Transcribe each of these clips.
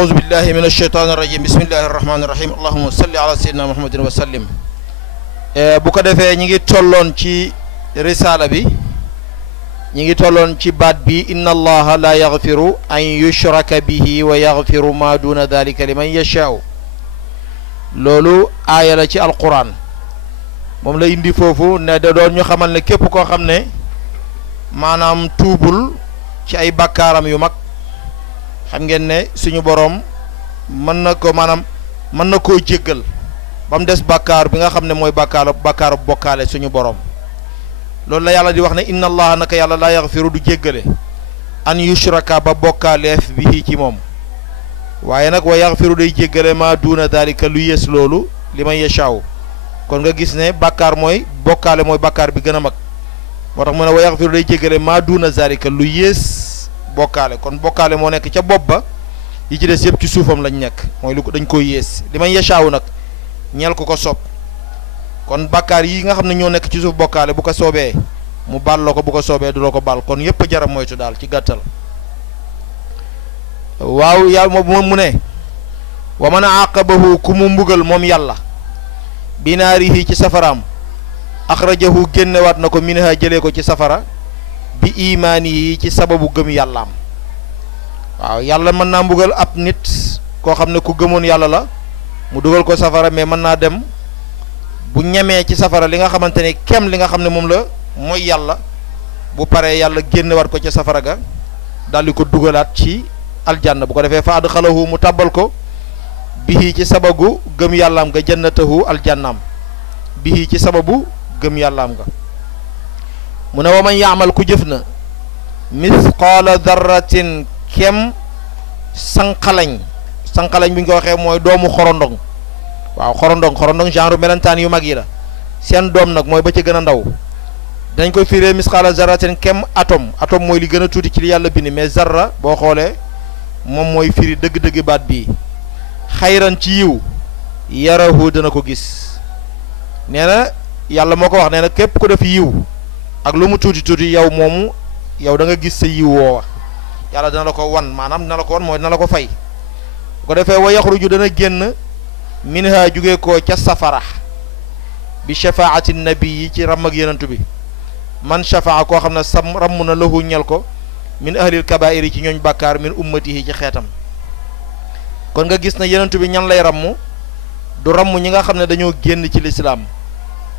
أعوذ بالله من الشيطان الرجيم بسم الله الرحمن الرحيم اللهم صل على سيدنا محمد وسلم bu ko defee ñi ngi tolloon ci risaala bi ñi ngi tolloon ci baat bi inna allaha la yaghfiru an yushraka bihi wa yaghfiru ma duna dhalika liman yasha'u loolu aaya la ci alquran moom la indi foofu ne da doon ñu xamal ne képp koo xam ne maanaam tuubul ci ay bakkaaram yu mag xam ngeen ne suñu boroom mën na ko maanaam mën na koo jéggal ba mu des bàkkaar bi nga xam ne mooy bàkkaaru bokkaale suñu boroom loolu la yàlla di wax ne inna allaha naka yàlla laa yaxfiru du jéggale an yushraka ba bokkaaleef bihi ci moom waaye nag wa yaxfiru day jéggale ma duuna dalika lu yées loolu li man yashaaw kon nga gis ne bàkkaar mooy bokkaale mooy bàkkaar bi gën a mag moo tax mu ne wa yaxfiru day jéggale ma duuna dalika lu yées bokkaale kon bokkaale moo nekk ca bopp ba yi ci des yëpp ci suufam lañ nekk mooy lu ko dañ koy yées li man yashaaw nag ñeel ko sopp kon bàkkaar yi nga xam ne ñoo nekk ci suuf bokkaale bu ko soobee mu baal la ko bu ko soobee du la ko baal kon yëpp jaram moytu daal ci gàttal waaw yàlla moom mu ne wa man aqabahu ku mu mbugal moom yàlla binaarihi ci safaraam axrajahu génnewaat na ko minha jëlee ko ci safara bi imaanihi ci sababu gëm yàllaam waaw yàlla mën naa mbugal ab nit koo xam ne ku gëmoon yàlla la mu dugal ko safara mais mën naa dem bu ñemee ci safara li nga xamante ne kem li nga xam ne moom la mooy yàlla bu paree yàlla génnewaat ko ca safara ga daldi ko dugalaat ci aljanna bu ko defee fa adxalahu mu tàbbal ko bihi ci sababu gëm yàllaam ga jannatahu aljannaam bihi ci sababu gëm yàllaam ga mu ne wa man yaamal ku jëf na misqaala darratin kem sanqalañ bi ñu ko waxee mooy doomu xorondong waaw xorondong genre melentaan yu mag yi la seen doom nag mooy ba ca gën a ndaw dañ koy firee misqaala zarratin kem atome mooy li gën a tuuti ci li yàlla bind mais zarra boo xoolee moom mooy firi dëgg-dëgg baat bii xayran ci yiw yarahu dana ko gis nee na yàlla moo ko wax nee na képp ku def yiw ak lu mu tuuti yow moomu yow da nga gis sa yiw woowa yàlla dana la ko wan maanaam dina la ko wan mooy dina la ko fay bu ko defee wa yaxruju dana génn minha jóge ko ca safara bi shafaati nabi yi ci ram ak yenantu bi man shafaa koo xam ne sam ramm na lahu ñel ko min ahlil kabair yi ci ñooñ bàkkaar min ummatihi ci xeetam kon nga gis na yenantu bi ñan lay ramm du ramm ñi nga xam ne dañoo génn ci lislaam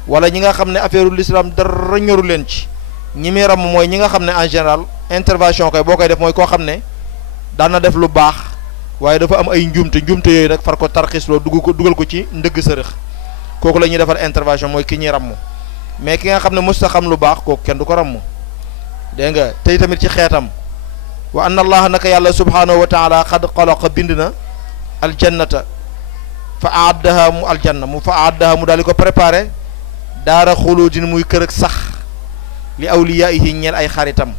wala ñi nga xam ne affaireu l'islam dara ñoru leen ci ñi muy ramm mooy ñi nga xam ne en général intervention koy boo koy def mooy koo xam ne daan na def lu baax waaye dafa am ay njuumte yooyu nag far ko tarxisloo dugal ko ci ndëgg sërëx kooku la ñuy defal intervention mooy ki ñuy ramm mais ki nga xam ne musta xam lu baax kooku kenn du ko ramm dégg nga tey tamit ci xeetam wa anna allaha naka yàlla subhanahu wa taala xad xalaqa bind na aljannata fa aaddaha mu aljanna mu fa aaddaha mu daal di ko préparé daara xuluudin muy kër ak sax li awliyaihi ñeel ay xaritam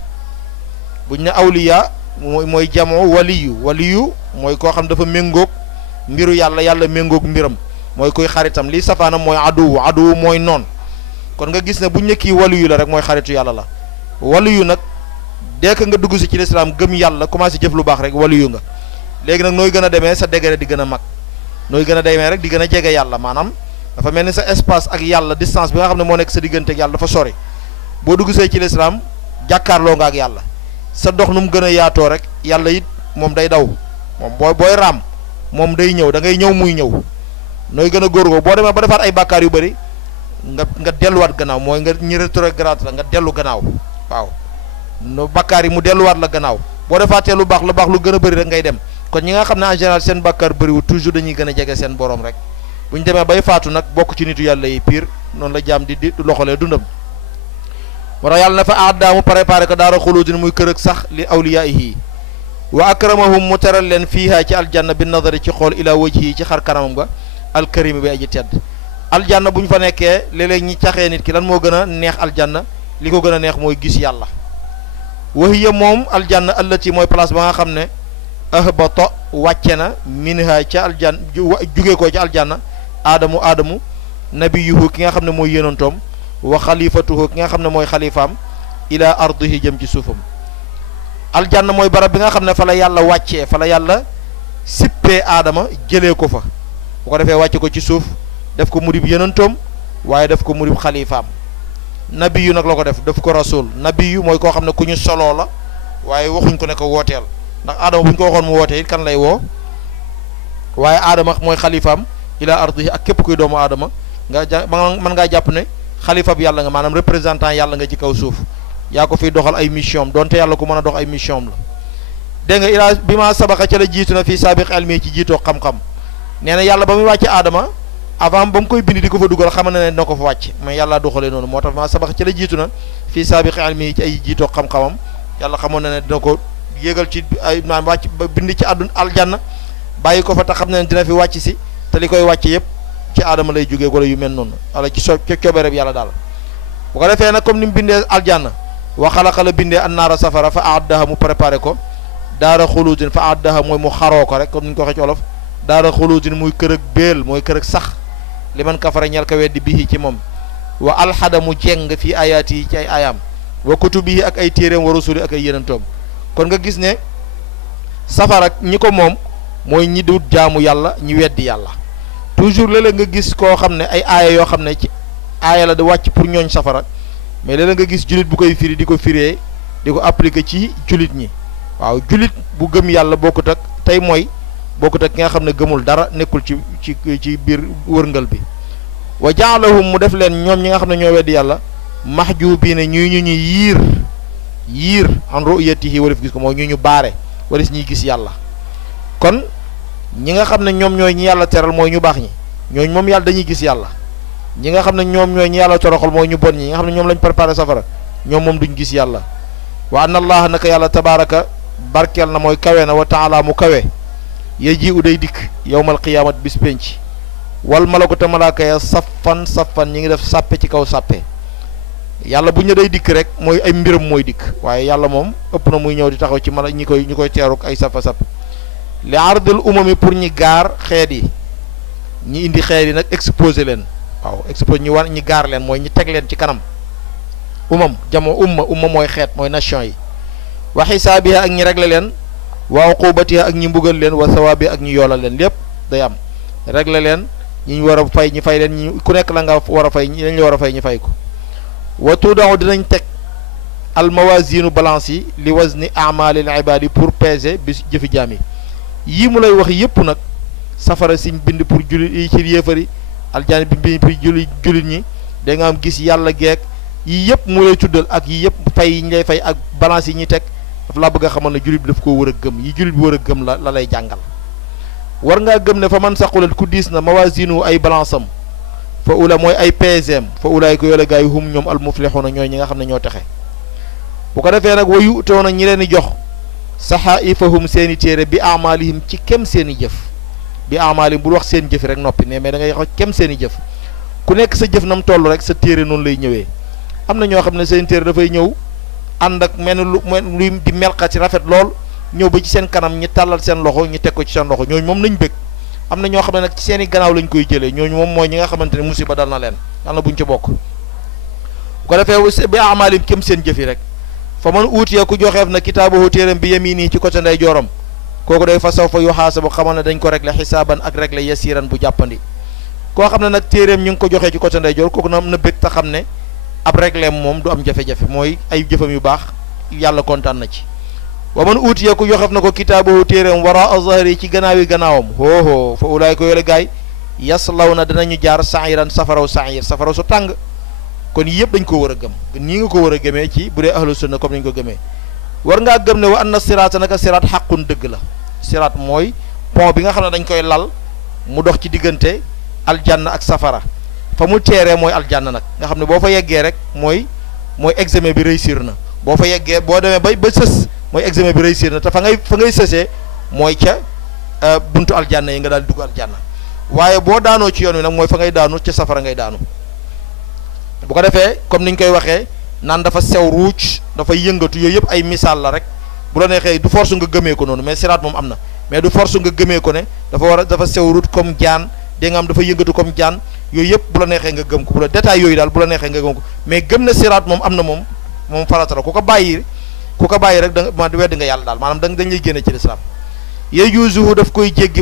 buñ ne awliya mooy jamoo waliyu mooy koo xam dafa méngoog mbiru yàlla méngoog mbiram mooy koy xaritam lii safaanam mooy aduwu mooy noon kon nga gis ne buñ ne kii waliyu la rek mooy xaritu yàlla la waliyu nag dès que nga dugg si ci lislaam gëm yàlla commencé jëf lu baax rek waliyu nga léegi nag nooy gën a demee sa degré di gën a mag nooy gën a demee rek di gën a jege yàlla maanaam dafa mel ni sa espace ak yàlla distance bi nga xam ne moo nekk sa diggante ak yàlla dafa sori boo dugg see ci lislaam jàkkaarloo nga ak yàlla sa dox nu mu gën a yaatoo rek yàlla it moom day daw moom booy raam moom day ñëw da ngay ñëw muy ñëw nooy gën a góorgóorlu boo demee ba defaat ay bàkkaar yu bëri nga delluwaat gannaaw mooy nga ñi rétrograde la nga dellu gannaaw waaw no bàkkaar yi mu delluwaat la gannaaw boo defaatee lu baax lu gën a bëri rek ngay dem kon ñi nga xam ne en général seen bàkkaar bëriwul toujours dañuy gën a jege seen borom rek bu ñu demee bay faatu nag bokk ci nitu yàlla yi pire noonu la jaam di loxolee dundam moo tax yàlla na fa aaddaa mu préparé ko daara xuluudin muy kër ak sax li awliyaihi wa akramahum mu teral leen fiiha ci aljanna bi nadari ci xool ila wajhi ci xar kanamam nga alkarimi bi aji tedd aljanna bu ñu fa nekkee léeg-léeg ñi caxee nit ki lan moo gën a neex aljanna li ko gën a neex mooy gis yàlla wahiya moom aljanna allati mooy place ba nga xam ne ahbata wàcce na minha ca aljanna jugee ko ci aljanna aadamu nabiyuhu ki nga xam ne mooy yénantoom wa xalifatuhu ki nga xam ne mooy xalifaam ila ardihi jëm ci suufam aljanna mooy barab bi nga xam ne fa la yàlla wàccee fa la yàlla sipp tibbee aadama jëlee ko fa bu ko defee wàcce ko ci suuf def ko mudib yonentoom waaye def ko mudib xalifaam nabiyu nag la ko def ko rasul nabiyu mooy koo xam ne ku ñu soloo la waaye waxuñ ko ne ko wooteel ndax aadama bu ñu ko waxoon mu wootee it kan lay woo waaye aadama mooy xalifaam ila ardihi ak képp kuy doomu aadama mën ngaa jàpp ne xalifa bi yàlla nga maanaam représentant yàlla nga ci kaw suuf yaa ko fiy doxal ay mission am donte yàlla ko mën a dox ay mission am la dégg nga ilaa bi ma sabaxa ca la jiitu na fii saabiq ilmi ci jiitoo xam-xam nee na yàlla ba muy wàcce aadama avant ba mu koy bind di ko fa dugal xamal na ne dina ko fa wàcc mais yàlla doxalee noonu moo tax bi ma sabaxa ca la jiitu na fii saabiq ilmi ci ay jiitoo xam-xamam yàlla xamoon na ne dina ko yéegal ci ay naan wàcc ba bind ci àdduna aljanna bàyyi ko fa te xam ne dina fi wàcc si te li koy wàcc yëpp ci aadama lay jógee wala yu mel noonu wala ci coobare bi yàlla daal bu ko defee nag comme ni mu bindee aljanna wa xalaqa la bindee annaara safara fa aaddaha mu préparé ko daara xuluudin fa aaddaha mooy mu xaroo ko rek comme ni ñu ko waxee ci olof daara xuluudin muy kër ak béel mooy kër ak sax li man kafara ñel ko weddi bihi ci moom wa alxada mu jeng fii ayaat yi ci ay ayaam wa kutubihi ak ay téeréem wa rusuli ak ay yenentoom kon nga gis ne safara ñi ko moom mooy ñi dut jaamu yàlla ñi weddi yàlla toujours léeg-léeg nga gis koo xam ne ay aaya yoo xam ne ci aaya la di wàcc pour ñooñ safara mais léeg-léeg nga gis jullit bu koy firi di ko firee di ko appliquer ci jullit ñi waaw jullit bu gëm yàlla bokkut ak tey mooy bokkut ak ki nga xam ne gëmul dara nekkul ci biir wërngal bi wa jaalahum mu def leen ñoom ñi nga xam ne ñoo weddi yàlla mahjubiina ñuy ñu yiir an ru'yatihi wala fi gis ko mooy ñu baare wala si ñuy gis yàlla kon ñi nga xam ne ñoom ñooy ñi yàlla teral mooy ñu baax ñi ñooñ moom yàlla dañuy gis yàlla ñi nga xam ne ñoom ñooy ñi yàlla toroxal mooy ñu bon ñi nga xam ne ñoom lañ préparé safara ñoom moom duñ gis yàlla wa anna allaha naka yàlla tabaraka barkeel na mooy kawe na wa taala mu kawe ye ji u day dikk yawmal qiyaamat bis penc wal malaku te malaaka ya saffan ñi ngi def sàppe ci kaw sàppe yàlla bu ñu day dikk rek mooy ay mbiram mooy dikk waaye yàlla moom ëpp na muy ñëw di taxaw ci mala ñi koy teeruk ay sapp li ardul umami pour ñi gaar xeet yi ñi indi xeet yi nag exposé leen waaw exposé ñi gaar leen mooy ñi teg leen ci kanam umma mooy xeet mooy nation yi wa xisaabiha ak ñi réglé leen wa uqubatiha ak ñi mbugal leen wa sawaabi ak ñi yoolal leen lépp day am réglé leen ñi ñu war a fay ñi fay leen ñi ku nekk la nga war a fay lañ la war a fay ñi fay ko wa tuudaw dinañ teg almawasinu balance yi li wazni amalil ibadi pour peser bi jëfi jaam yi yii mu lay wax yëpp nag safara siñ bind pour jullit yi ci yéefari aljaani bi bind pour jullit ñi da nga am gis yàlla geek yii yëpp mu lay tuddal ak yii yëpp fay yi ñu lay fay ak balance yi ñuy teg daf laa bëgg a xamal ne jullit bi daf koo war a gëm yi jullit bi war a gëm la lay jàngal war ngaa gëm ne fa man saqulat ku diis na mawasinu ay balance am fa ula mooy ay PSM fa ulaay ko yoola gaay hum ñoom almuflixuuna ñooy ñi nga xam ne ñoo texe bu ko defee nag wayu teew na ñi leen di jox saxaifahum seeni téere bi amalihim ci kem seeni jëf bi amalihim bul wax seen jëf rek noppi ne mais da ngay wax kem seeni jëf ku nekk sa jëf nam toll rek sa téere noonu lay ñëwee am na ñoo xam ne seen téere dafay ñëw ànd ak mel luy di melka ci rafet lool ñëw ba ci seen kanam ñi tàllal seen loxo ñi teg ko ci seen loxo ñooñu moom lañ bëgg am na ñoo xam ne nag ci seeni gannaaw lañ koy jëlee ñooñu moom mooy ñi nga xamante ne musiba dal na leen yàlla buñ ci bokk bu ko defee bi amalihim kem seen jëf yi rek fa man uutiya ku joxeef na kitaabahu téeram bi yamini ci côté nday jooram kooku day fa saw fa yuxaasabu xamal ne dañ ko réglé xisaaban ak réglé yasiran bu jàppandi koo xam ne nag téeram ñu ngi ko joxee ci côté nday joor kooku na bëgg te xam ne ab réglé moom du am jafe-jafe mooy ay jëfam yu baax yàlla kontaan na ci wa man uutiya ku joxeef na ko kitaabahu téeram wara azhari ci gannaaw yi gannaawam hóohoo fa ulaay ko yole gaay yaslaw na dinañu jaar sairan safaraw su tàng kon yëpp dañ ko war a gëm nii nga ko war a gëmee ci bu dee ahlu sunna comme nañu ko gëmee war ngaa gëm ne wa anna siraata naka siraat xaqun dëgg la siraat mooy pont bi nga xam ne dañ koy lal mu dox ci diggante aljanna ak safara fa mu teeree mooy aljanna nag nga xam ne boo fa yeggee rek mooy examen bi réussir na boo fa yeggee boo demee ba sës mooy examen bi réussir na te fa ngay sësee mooy ca buntu aljanna yi nga daal dugg aljanna waaye boo daanoo ci yoon wi nag mooy fa ngay daanu ca safara ngay daanu bu ko defee comme niñ koy waxee naan dafa sew ruuc dafay yëngatu yooyu yëpp ay misaal la rek bu la neexee du force nga gëmee ko noonu mais siraat moom am na mais du force nga gëmee ko ne dafa sew ruuc comme jaan dégg nga am dafa yëngatu comme jaan yooyu yëpp bu la neexee nga gëm ko bu la détail yooyu daal bu la neexee nga gëm ko mais gëm na siraat moom am na moom farata la ku ko bàyyi rek da nga weddi nga yàlla daal maanaam dañ lay génne ci lislaam yejuusuhu daf koy jéggi